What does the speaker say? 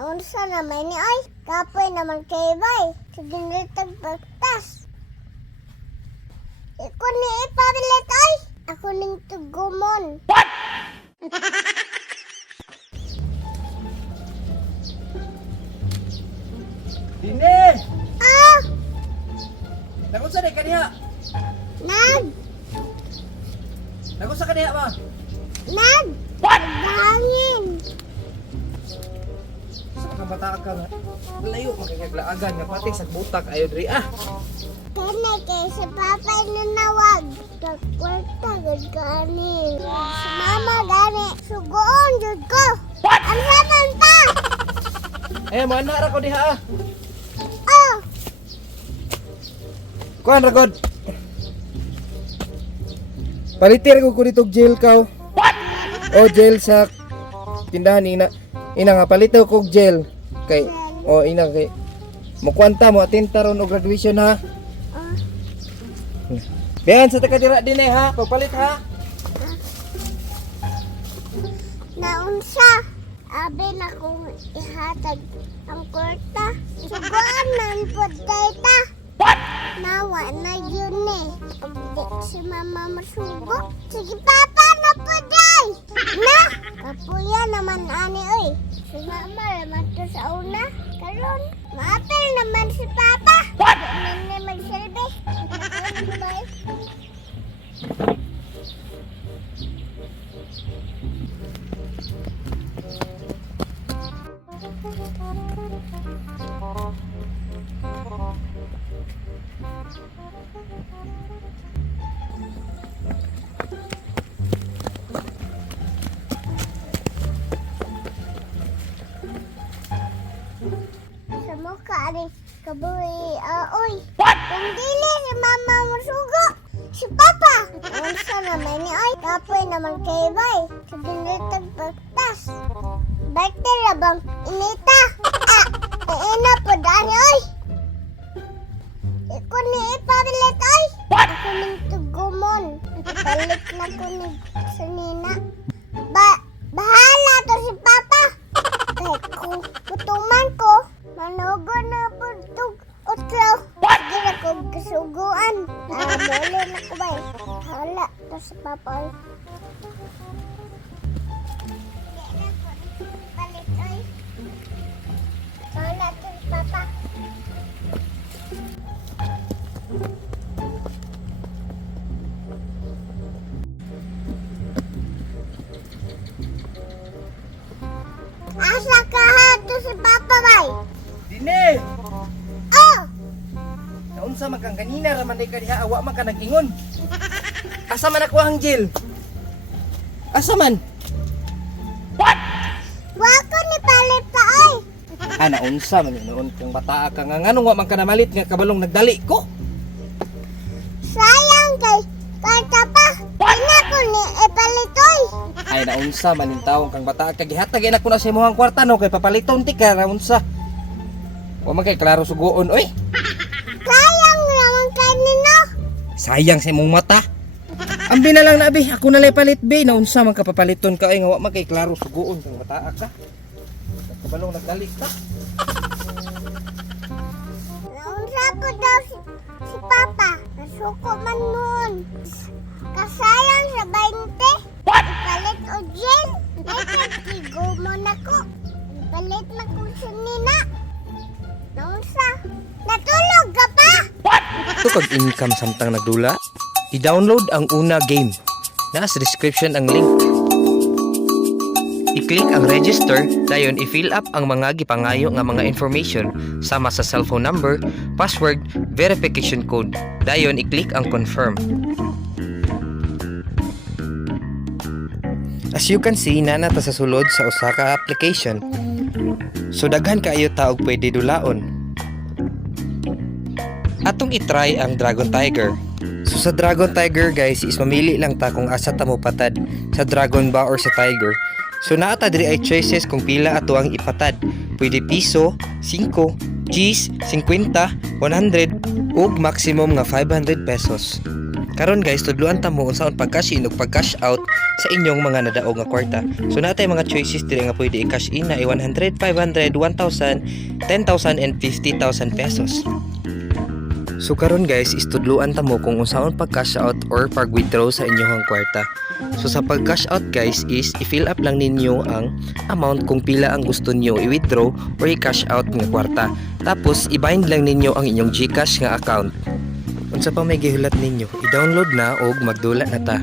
Naunsa naman ni ay, kapoy naman kay bay. Sa ginritag pagtas. Iko ni ipabilit ay. Ako ning tugumon. Dine! Ah! Nakunsa na kaniya? Nag! Nakunsa kaniya ba? Nag! Nagdangin! Sa mga bata ka nga. Layo makikaglaagan nga pati sa butak ayo diri ah. Kani kay si Papa nanawag. Nagkwarta gud kani. Si Mama gani. Sugoon jud ko. Ang saman pa! Eh mo ana ra ko diha ah. Oh! Kuan ra god. Palitir ko dito jail kaw. O jail sa tindahan ina. Ina nga palito ko jail kay o ina kay mo kwanta mo atinta ron og graduation ha. Biyan sa takadira din eh ha, pagpalit ha. Naunsa? Abi na kong ihatag ang kwarta. Sugoan man po data. Nawa na yun eh. Pagdi si Mama masugo. Sige Papa na po day. Na! Kapuya naman ani oy. Si Mama naman to sa una. Karon, maapel naman si Papa. Ganun na magsilbi. Ano ba eh? Sa mukha ni kabuhi oy. Kung dili si Mama masugo, si Papa. Unsa naman ni oy, kapoy naman kay bay. Sa ginritag pagtas. Bakit na bang inita? Ina po dani oy. Iko ni ipabilit oy. Ako ning tugumon. Palit na ko ni sa nina. Bahala to si Papa. Kahit kung putuman ko, manugo na po tug utlaw. Sige na kong kasuguan. Muli na ko ba eh. Hala to si Papa oy. Palit oy. Hala to si Papa. Asa ka ha to si Papa bay? Dine! Oh! Naunsa man kang kanina ra man day ka diha awa man ka nag-ingon. Asa man ako ang jail? Asa man? Wako ni palit pa oy. Ah, naunsa man yun noon kang bata ka nga nganong wa man ka namalit nga kabalong nagdali ko. Sayang kay karta pa. Ina ko ni ipalit oy. Ay naunsa man yung taong kang bata ka gihatag na ko na sa imong kwarta no kay papaliton ti ka naunsa. Wa man kay klaro suguon oy. Sayang naman kay nino. Sayang sa imong mata. Ambi na lang na abi, ako na lay palit be naunsa man ka papaliton ka ay nga wa man kay klaro suguon kang bata ka. Kabalong nagdali ka. Naunsa po daw si Papa. Nasuko man nun. Kasayang sa 20. Ipalit o jail. Nagkagigo mo na ko. Ipalit na ko si Nina. Naunsa? Natulog ka pa? Ito kag income samtang nagdula, i-download ang Una game. Nasa description ang link. I-click ang register, dayon i-fill up ang mga gipangayo nga mga information sama sa cellphone number, password, verification code. Dayon i-click ang confirm. As you can see, nanata sa sulod sa usa ka application. So daghan kaayo taog pwede dulaon. Atong itry ang Dragon Tiger. So sa Dragon Tiger guys, is mamili lang ta kung asa ta mo patad, sa Dragon ba or sa Tiger. So naa ta diri ay choices kung pila ato ang ipatad. Pwede piso, 5, Gs, 50, 100 ug maximum nga 500 pesos. Karon guys, tudluan ta mo unsaon pag-cash in ug pag-cash out sa inyong mga nadaog nga kwarta. So natay mga choices diri nga pwede i-cash in na 100, 500, 1,000, 10,000 and 50,000 pesos. So karon guys, istudluan ta mo kung unsaon pag-cash out or pag-withdraw sa inyong kwarta. So sa pag-cash out guys is i-fill up lang ninyo ang amount kung pila ang gusto niyo i-withdraw or i-cash out nga kwarta. Tapos i-bind lang ninyo ang inyong GCash nga account. Unsa pa may gihulat ninyo, i-download na og magdula na ta.